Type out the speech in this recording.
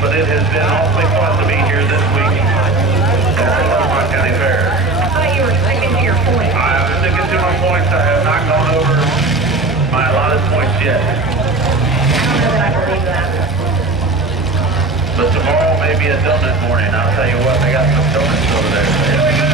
but it has been awfully fun to be here this week at the Clermont County Fair. I thought you were sticking to your points. I'm sticking to my points. I have not gone over my allotted points yet. I don't know that I believe that. But tomorrow may be a donut morning. I'll tell you what, they got some donuts over there. Here we go.